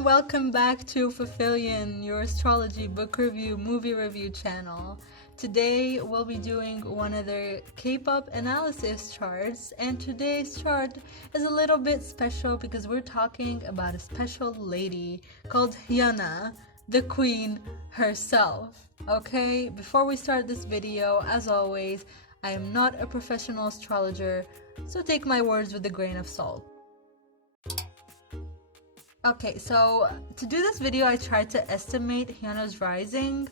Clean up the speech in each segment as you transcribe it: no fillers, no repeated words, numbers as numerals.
and welcome back to Fulfillion, your astrology book review, movie review channel. Today we'll be doing one of their K-pop analysis charts, and today's chart is a little bit special because we're talking about a special lady called Hyuna, the queen herself. Okay, before we start this video, as always, I am not a professional astrologer, so take my words with a grain of salt. Okay, so to do this video, I tried to estimate Hyuna's rising.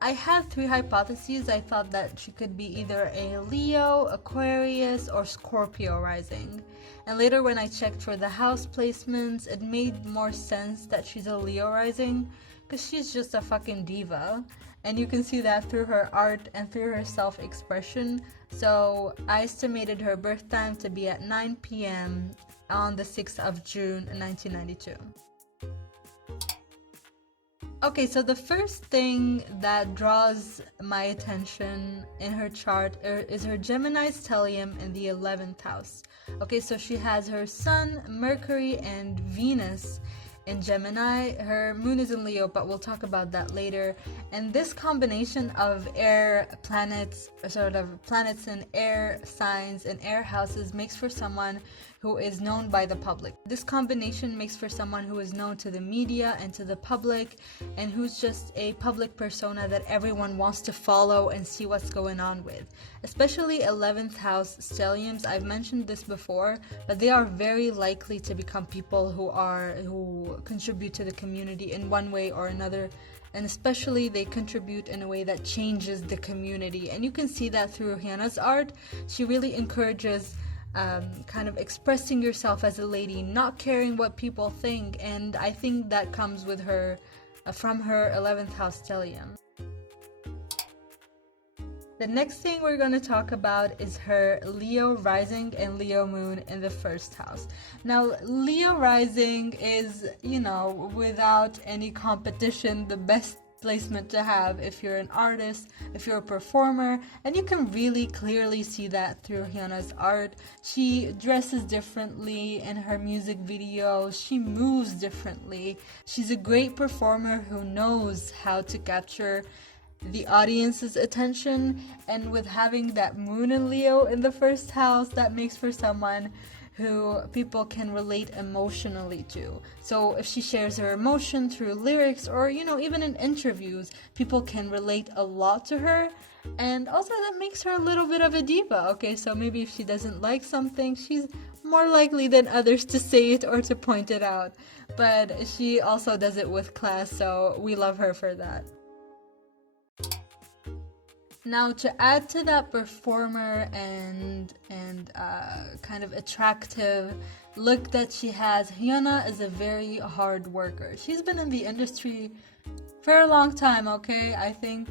I had three hypotheses. I thought that she could be either a Leo, Aquarius, or Scorpio rising. And later when I checked for the house placements, it made more sense that she's a Leo rising because she's just a fucking diva. And you can see that through her art and through her self-expression. So I estimated her birth time to be at 9 p.m. on the 6th of June 1992. Okay, so the first thing that draws my attention in her chart is her Gemini Stellium in the 11th house. Okay, so she has her Sun, Mercury, and Venus in Gemini. Her moon is in Leo, but we'll talk about that later. And this combination of air planets, sort of planets in air signs and air houses, makes for someone who is known by the public. This combination makes for someone who is known to the media and to the public, and who's just a public persona that everyone wants to follow and see what's going on with. Especially 11th house stelliums. I've mentioned this before, but they are very likely to become people who contribute to the community in one way or another, and especially they contribute in a way that changes the community. And you can see that through Hyuna's art. She really encourages kind of expressing yourself as a lady, not caring what people think, and I think that comes with her from her 11th house stellium. The next thing we're going to talk about is her Leo rising and Leo moon in the first house. Now, Leo rising is, without any competition, the best placement to have if you're an artist, if you're a performer, and you can really clearly see that through Hyuna's art. She dresses differently in her music videos, she moves differently. She's a great performer who knows how to capture the audience's attention, and with having that moon in Leo in the first house, that makes for someone who people can relate emotionally to. So if she shares her emotion through lyrics or, even in interviews, people can relate a lot to her. And also that makes her a little bit of a diva. Okay, so maybe if she doesn't like something, she's more likely than others to say it or to point it out. But she also does it with class, so we love her for that. Now, to add to that performer and kind of attractive look that she has, Hyuna is a very hard worker. She's been in the industry for a long time, okay? I think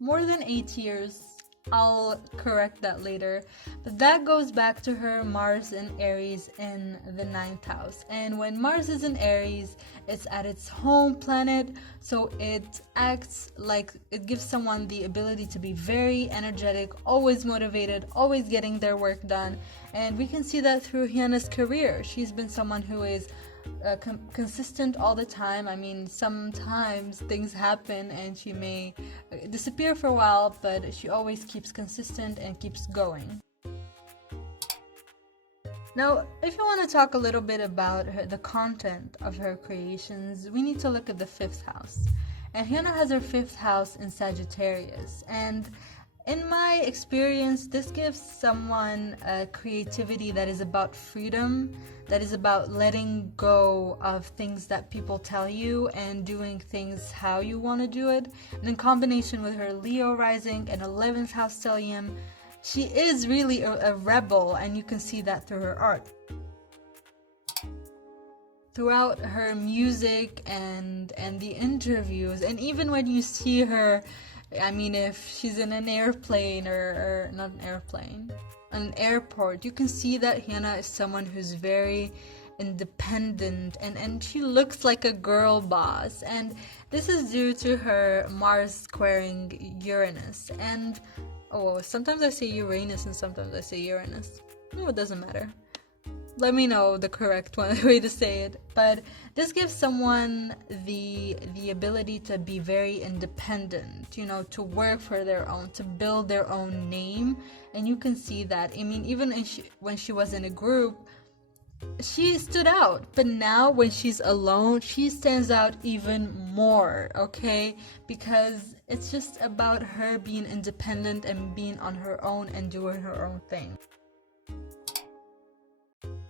more than 8 years. I'll correct that later. But that goes back to her Mars in Aries in the 9th house. And when Mars is in Aries, it's at its home planet, so it acts like it gives someone the ability to be very energetic, always motivated, always getting their work done. And we can see that through Hyuna's career. She's been someone who is consistent all the time. I mean, sometimes things happen and she may disappear for a while, but she always keeps consistent and keeps going. Now, if you want to talk a little bit about the content of her creations, we need to look at the 5th house. And Hyuna has her 5th house in Sagittarius, and in my experience, this gives someone a creativity that is about freedom, that is about letting go of things that people tell you and doing things how you want to do it. And in combination with her Leo rising and 11th house stellium, she is really a rebel, and you can see that through her art. Throughout her music and the interviews, and even when you see her, I mean, if she's in an airplane or not an airplane, an airport, you can see that Hyuna is someone who's very independent, and she looks like a girl boss. And this is due to her Mars squaring Uranus. And sometimes I say Uranus and sometimes I say Uranus. No, it doesn't matter. let me know the correct way to say it. But this gives someone the ability to be very independent, you know, to work for their own, to build their own name. And you can see that. I mean, even when she was in a group, she stood out, but now when she's alone, she stands out even more, okay? Because it's just about her being independent and being on her own and doing her own thing.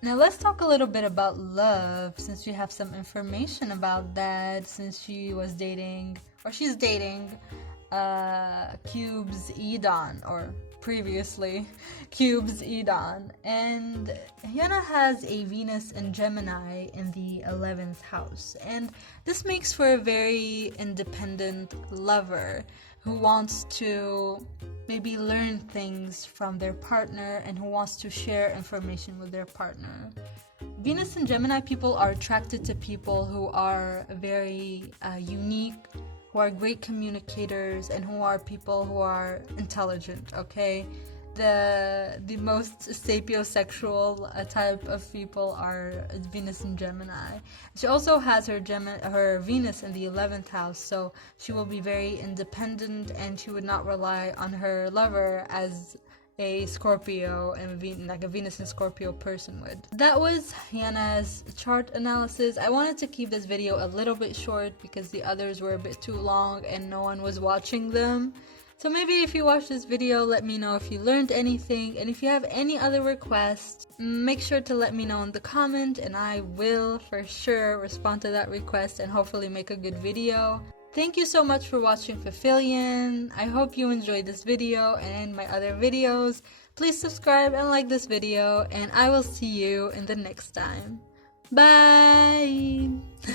Now let's talk a little bit about love, since we have some information about that, since she was dating, or she's dating, Cube's Edon, or previously Cube's Edon. And Hyuna has a Venus in Gemini in the 11th house, and this makes for a very independent lover who wants to maybe learn things from their partner and who wants to share information with their partner. Venus and Gemini people are attracted to people who are very unique, who are great communicators, and who are people who are intelligent, okay? The most sapiosexual type of people are Venus and Gemini. She also has her Venus in the 11th house, so she will be very independent and she would not rely on her lover as a Scorpio and like a Venus and Scorpio person would. That was Hyuna's chart analysis. I wanted to keep this video a little bit short because the others were a bit too long and no one was watching them. So maybe if you watch this video, let me know if you learned anything, and if you have any other requests, make sure to let me know in the comment and I will for sure respond to that request and hopefully make a good video. Thank you so much for watching Pavilion. I hope you enjoyed this video and my other videos. Please subscribe and like this video, and I will see you in the next time. Bye!